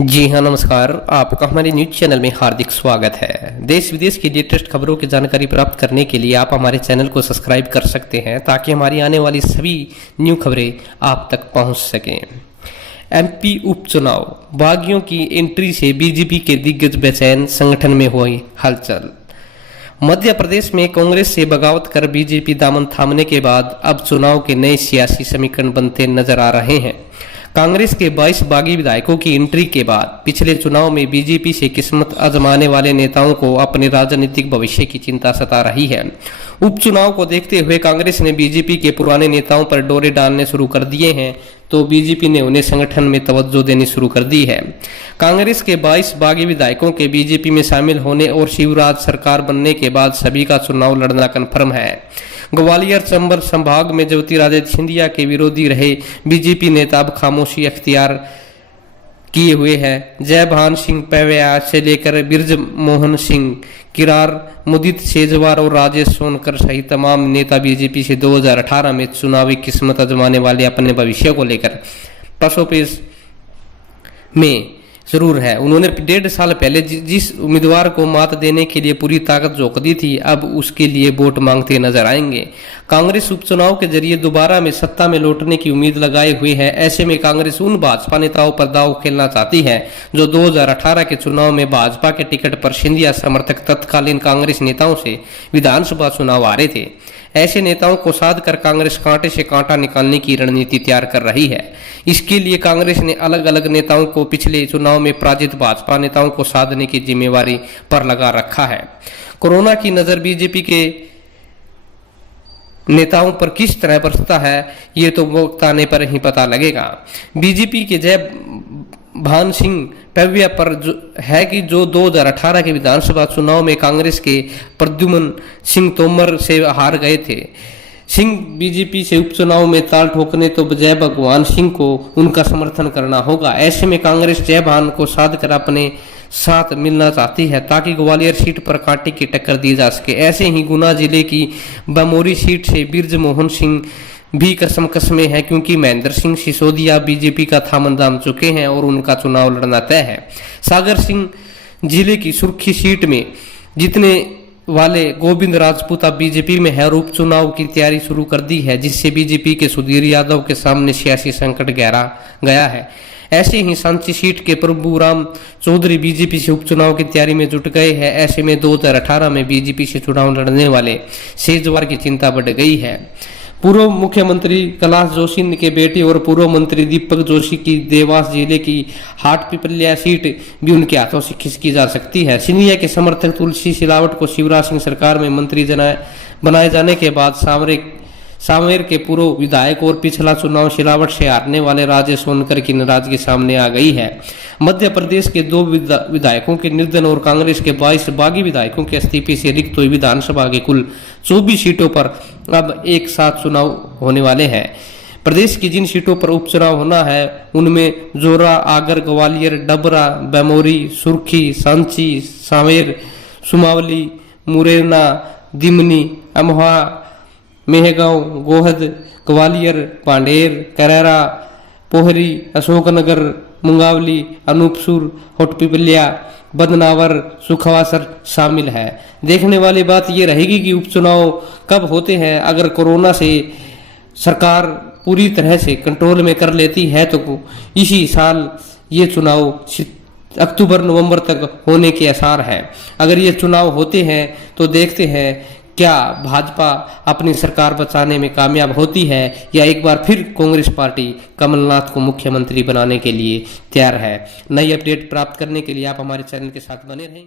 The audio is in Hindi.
जी हाँ, नमस्कार। आपका हमारे न्यूज चैनल में हार्दिक स्वागत है। देश विदेश की लेटेस्ट खबरों की जानकारी प्राप्त करने के लिए आप हमारे चैनल को सब्सक्राइब कर सकते हैं ताकि हमारी आने वाली सभी न्यू खबरें आप तक पहुंच सकें। एमपी उपचुनाव, बागियों की एंट्री से बीजेपी के दिग्गज बेचैन, संगठन में हुई हलचल। मध्य प्रदेश में कांग्रेस से बगावत कर बीजेपी दामन थामने के बाद अब चुनाव के नए सियासी समीकरण बनते नजर आ रहे हैं। कांग्रेस के 22 बागी विधायकों की एंट्री के बाद पिछले चुनाव में बीजेपी से किस्मत आजमाने वाले नेताओं को अपने राजनीतिक भविष्य की चिंता सता रही है। उपचुनाव को देखते हुए कांग्रेस ने बीजेपी के पुराने नेताओं पर डोरे डालने शुरू कर दिए हैं, तो बीजेपी ने उन्हें संगठन में तवज्जो देनी शुरू कर दी है। कांग्रेस के 22 बागी विधायकों के बीजेपी में शामिल होने और शिवराज सरकार बनने के बाद सभी का चुनाव लड़ना कन्फर्म है। ग्वालियर चंबल संभाग में ज्योतिरादित्य सिंधिया के विरोधी रहे बीजेपी नेता अब खामोशी अख्तियार किए हुए हैं। जयभान सिंह पवेया से लेकर बिरज मोहन सिंह, किरार, मुदित सेजवार और राजेश सोनकर सहित तमाम नेता बीजेपी से 2018 में चुनावी किस्मत आजमाने वाले अपने भविष्य को लेकर पसोपेश में जरूर है। उन्होंने 1.5 साल पहले जिस उम्मीदवार को मात देने के लिए पूरी ताकत झोंक दी थी, अब उसके लिए वोट मांगते नजर आएंगे। कांग्रेस उपचुनाव के जरिए दोबारा में सत्ता में लौटने की उम्मीद लगाए हुए है। ऐसे में कांग्रेस उन भाजपा नेताओं पर दांव खेलना चाहती है जो 2018 के चुनाव में भाजपा के टिकट पर सिंधिया समर्थक तत्कालीन कांग्रेस नेताओं से विधानसभा चुनाव हारे थे। ऐसे नेताओं को साध कर कांग्रेस कांटे से कांटा निकालने की रणनीति तैयार कर रही है। इसके लिए कांग्रेस ने अलग अलग नेताओं को पिछले चुनाव में पराजित भाजपा नेताओं को साधने की जिम्मेवारी पर लगा रखा है। कोरोना की नजर बीजेपी के नेताओं पर किस तरह बरसता है, ये तो वक्त आने पर ही पता लगेगा। बीजेपी के जय भान सिंह पवेया पर है कि जो 2018 के विधानसभा चुनाव में कांग्रेस के प्रद्युमन सिंह तोमर से हार गए थे। सिंह बीजेपी से उपचुनाव में ताल ठोकने तो बजाय भगवान सिंह को उनका समर्थन करना होगा। ऐसे में कांग्रेस जयभान को साध कर अपने साथ मिलना चाहती है ताकि ग्वालियर सीट पर कांटे की टक्कर दी जा सके। ऐसे ही गुना जिले की बमोरी सीट से बिरज मोहन सिंह भी कसम में है, क्योंकि महेंद्र सिंह सिसोदिया बीजेपी का थामन दाम चुके हैं और उनका चुनाव लड़ना तय है। सागर सिंह जिले की सुर्खी सीट में जीतने वाले गोविंद राजपूत अब बीजेपी में है और उपचुनाव की तैयारी शुरू कर दी है, जिससे बीजेपी के सुधीर यादव के सामने सियासी संकट गहरा गया है। ऐसे ही सांची सीट के प्रभुराम चौधरी बीजेपी से उपचुनाव की तैयारी में जुट गए हैं। ऐसे में 2018 में बीजेपी से चुनाव लड़ने वाले सेजवार की चिंता बढ़ गई है। पूर्व मुख्यमंत्री कैलाश जोशी के बेटे और पूर्व मंत्री दीपक जोशी की देवास जिले की हाट पिपलिया सीट भी उनके हाथों से खिसकी जा सकती है। सिंधिया के समर्थक तुलसी सिलावट को शिवराज सिंह सरकार में मंत्री बनाए जाने के बाद सांवेर के पूर्व विधायक और पिछला चुनाव सिलावट से हारने वाले राजेश सोनकर की नाराजगी सामने आ गई है। मध्य प्रदेश के 2 विधायकों के निर्धन और कांग्रेस के 22 बागी विधायकों के इस्तीफे से रिक्त हुई विधानसभा की कुल 24 सीटों पर अब एक साथ चुनाव होने वाले हैं। प्रदेश की जिन सीटों पर उपचुनाव होना है उनमें जोरा, आगर, ग्वालियर, डबरा, बेमोरी, सुर्खी, सांची, सांवेर, सुमावली, मुरैना, दिमनी, अमहा, मेहगांव, गोहद, ग्वालियर, पांडेर, करेरा, पोहरी, अशोकनगर, मुंगावली, अनूपपुर, होटपिपलिया, बदनावर, सुखवासर शामिल है। देखने वाली बात यह रहेगी कि उपचुनाव कब होते हैं। अगर कोरोना से सरकार पूरी तरह से कंट्रोल में कर लेती है तो इसी साल ये चुनाव अक्टूबर-नवंबर तक होने के आसार हैं। अगर ये चुनाव होते हैं तो देखते हैं क्या भाजपा अपनी सरकार बचाने में कामयाब होती है या एक बार फिर कांग्रेस पार्टी कमलनाथ को मुख्यमंत्री बनाने के लिए तैयार है। नई अपडेट प्राप्त करने के लिए आप हमारे चैनल के साथ बने रहें।